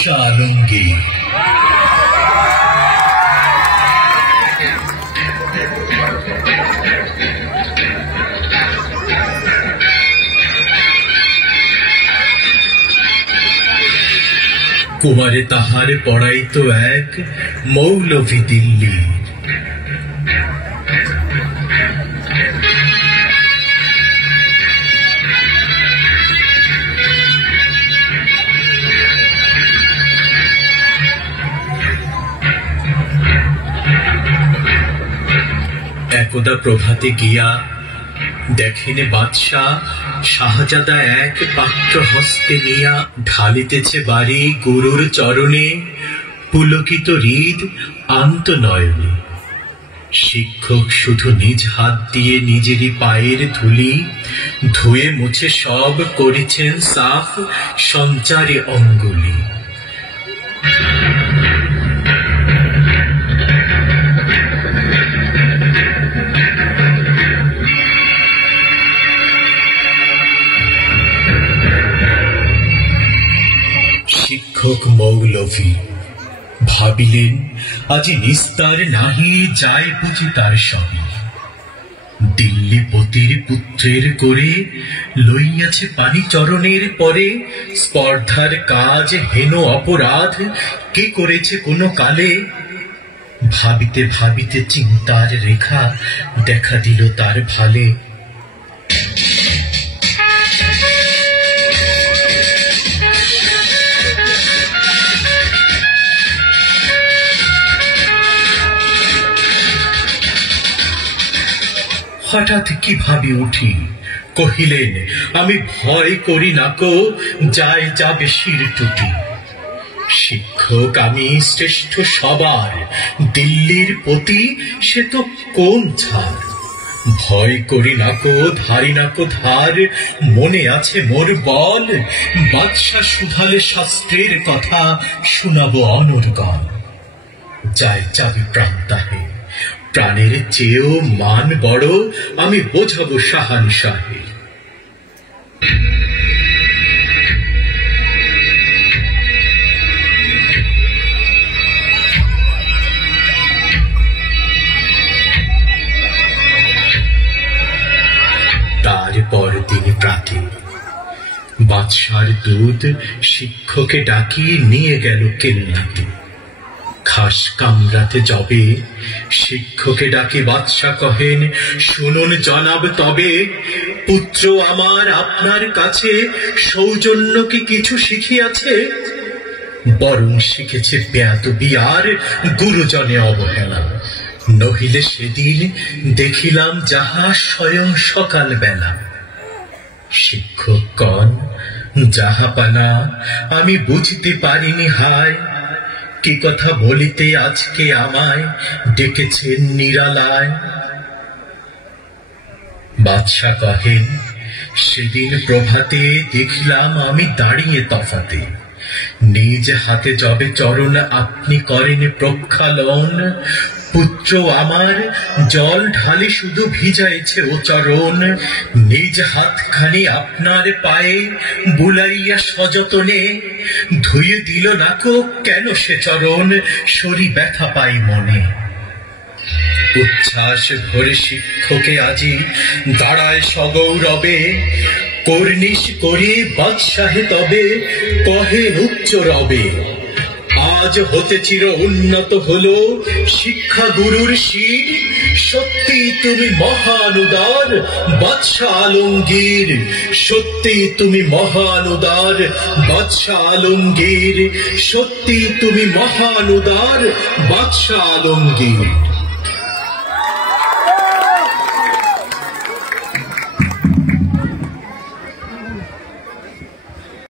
বাদশাহ আলমগীর। কুমারে তাহারে পড়াইত এক মৌলভী দিল্লি। একদা প্রভাতে গিয়া দেখেনে বাদশাহ শাহজাদা এক পাত্র হস্তে নিয়া ঢালিতেছে বাড়ি গুরুর চরণে পুলকিত হৃদ আন্ত নয়নে। শিক্ষক শুধু নিজ হাত দিয়ে নিজেরই পায়ের ধুলি ধুয়ে মুছে সব করেছেন সাফ সঞ্চারে অঙ্গুলি। শিক্ষক মৌলভী ভাবিলেন আজি নিস্তার নাহি যায় বুঝি তার সবই। দিল্লিপতির পুত্রের করে লইয়াছে পানি চরণের পরে স্পর্ধার কাজ হেন অপরাধ কে করেছে কোনো কালে। ভাবিতে ভাবিতে চিন্তার রেখা দেখা দিল তার ভালে। হঠাৎ কিভাবে উঠি কহিলেন আমি ভয় করি না কো যায় যাবে শির টুটি। শিক্ষক আমি শ্রেষ্ঠ সবার দিল্লির পতি সে তো কোন ছাড়। ভয় করি না কো ধারি না কো ধার মনে আছে মোর বল। বাদশা শুধালে শাস্ত্রের কথা শোনাবো অনর্গল। যায় যাবে প্রাণ তাহে প্রাণের চেয়েও মান বড় আমি বোঝাবো শাহানশাহে। তারপর তিনি প্রাতে বাদশার দুধ শিক্ষকে ডাকিয়ে নিয়ে গেল কেল্লাতে। খাস কামরাতে যাবে শিক্ষকে ডাকে বাদশা কহেন শুনুন জনাব তবে পুত্র আমার আপনার কাছে সৌজন্য কি কিছু শিখিয়াছে? বরং শিখেছে বেয়াদবি আর গুরুজনে অবহেলা। নহিলে সেদিন দেখিলাম যাহা স্বয়ং সকাল বেলা। শিক্ষক গণ যাহাপানা আমি বুঝতে পারিনি হায়। কি কথা বলিতে আজকে আমায় ডেকেছেন নিরালায়। বাদশা কহেন সেদিন প্রভাতে দেখিলাম আমি দাঁড়িয়ে তফাতে। নিজ হাতে যবে চরণ আপনি করেন প্রক্ষালন। পুত্র আমার জল ঢালি শুধু ভিজাইছে ও চরণ। নিজ হাতখানি আপনার পায়ে বুলাইয়া সযতনে ধুয়ে দিল নাকো কেন সে চরণ শরী ব্যথা পাই মনে। উচ্ছ্বাস ভরে শিক্ষকে আজি দাঁড়ায় সগৌরবে। কর্নিশ করি বাদশাহে তবে কহেন উচ্চ রবে। আজ হতে চির উন্নত হলো শিক্ষা গুরুর শির। সত্যি তুমি মহান উদার বাদশা আলমগীর। সত্যি তুমি মহান উদার বাদশা আলমগীর। সত্যি তুমি মহান উদার বাদশা আলমগীর।